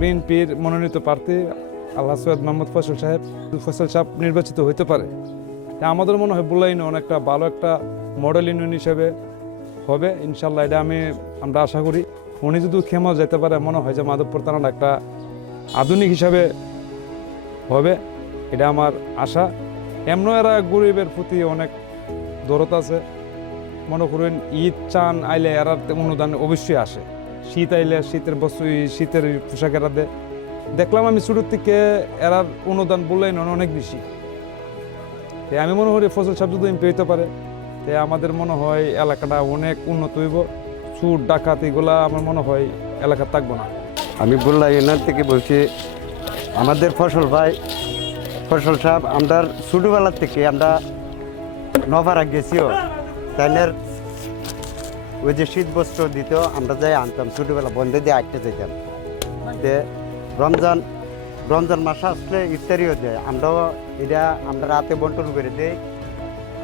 বিএনপির মনোনীত প্রার্থী আল্লাহ সৈয়দ মোহাম্মদ ফয়সাল সাহেব নির্বাচিত হইতে পারে। আমাদের মনে হয় বুলাইন অনেকটা ভালো একটা মডেল ইউনিয়ন হিসেবে হবে ইনশাল্লাহ, এটা আমরা আশা করি। উনি যদি ক্ষমা যেতে পারে, মনে হয় যে মাধবপুর থানাটা একটা আধুনিক হিসাবে হবে, এটা আমার আশা। এমন এরা গরিবের প্রতি অনেক দরদ আছে। মনে করেন ঈদ চান আইলে এরা অনুদান অবশ্যই আসে, শীত আইলে শীতের বস্তু শীতের পোশাক এরা দেয়। দেখলাম আমি ছোটোর থেকে এরার অনুদান বললেন অনেক বেশি। আমি মনে করি ফজল সাহেব যদি এমপি হইতে পারে, আমাদের মনে হয় এলাকাটা অনেক উন্নত হইব। চুর ডাকাত এগুলা আমার মনে হয় এলাকা থাকবো না। আমি বললাম এনার থেকে বলছি, আমাদের ফসল সাহেব আমরা ছোটোবেলার থেকে আমরা নভারা গেছিও, তাইনের ওই যে শীত বস্ত্র দিত, আমরা যাই আনতাম ছোটোবেলা, বন্ধে দিয়ে আটতে যেতাম। রমজান মাস আসলে ইফতারিও দেয়, আমরাও এটা আমরা রাতে বন্টন করে দেই,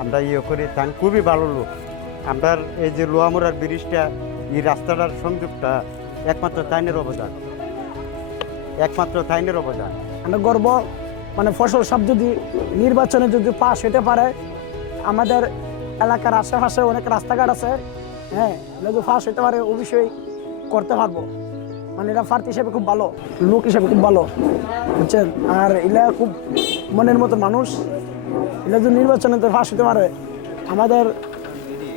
আমরা করি। তাই খুবই ভালো লোক। আমরা এই যে লোহামোড়ার ব্রিজটা, এই রাস্তাটার সংযোগটা একমাত্র তাইনের অবদান। আমরা গর্ব, মানে ফসল সাহেব যদি নির্বাচনে যদি পাশ হতে পারে, আমাদের এলাকার আশেপাশে অনেক রাস্তাঘাট আছে, হ্যাঁ, যদি পাশ হতে পারে অবশ্যই করতে পারবো। মানে এটা প্রার্থী হিসেবে খুব ভালো, লোক হিসেবে খুব ভালো, বুঝছেন। আর এলা খুব মনের মতো মানুষ। এলা যদি নির্বাচনে পাশ হতে পারে, আমাদের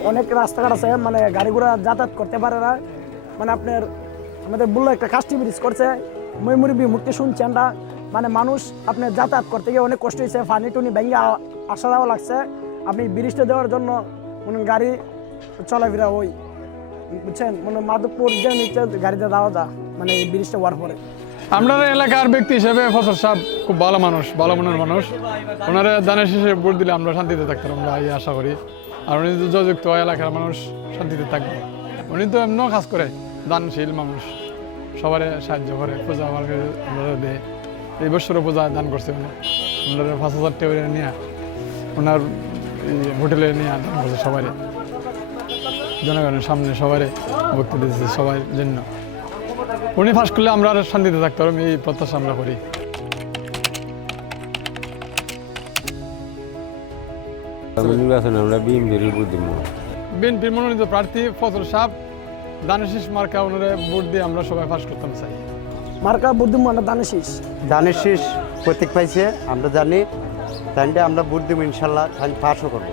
অনেক রাস্তাঘাট আছে, মানে গাড়ি ঘোড়া যাতায়াত করতে পারে না। মানে আমাদের বললো একটা কাস্টি ব্রিজ করছে, ময়মুরি মুক্তি শুনছি আমরা, মানে মানুষ আপনার যাতায়াত করতে গিয়ে অনেক কষ্ট হয়েছে, পানি টুনি ভেঙে আসা যাওয়া লাগছে। আপনি ব্রিজটা দেওয়ার জন্য মানে গাড়ি চলাফেরা ওই, বুঝছেন, মানে মাধবপুর যে নিচে গাড়িতে দেওয়া যা, মানে এই ব্রিজটা হওয়ার পরে। আমরা এলাকার ব্যক্তি হিসেবে ফসল সাহেব খুব ভালো মানুষ, ভালো মনের মানুষ। ওনারা দানের শেষে ভোট দিলে আমরা শান্তিতে থাকতাম, আমরা এই আশা করি। আর উনি যদি যুক্ত হয়, এলাকার মানুষ শান্তিতে থাকবে। উনি তো এমনও কাজ করে, দানশীল মানুষ, সবার সাহায্য করে, পূজা আমরা দেয়। এই বছরও পূজা দান করছে উনি, আমরা 5,000 টাকা নিয়ে ওনার হোটেলে নিয়ে দান করছে সবাই, জনগণের সামনে সবাই বক্তব্য দিচ্ছে সবার জন্য। উনি ফাঁস করলে আমরা আর শান্তিতে থাকতে পারবো, এই প্রত্যাশা আমরা করি। নির্বাচনে আমরা বিএনপির মনোনীত প্রার্থী ফজল সাহেব, দানেশিস মার্কা, ওনারে ভোট দিয়ে আমরা সবাই ফাঁস করতাম চাই। মার্কা বুদ্ধিম দানের শীষ প্রতীক পাইছে, আমরা জানি। তাই আমরা ভোট দিব ইনশাল্লাহ, পাশও করবো।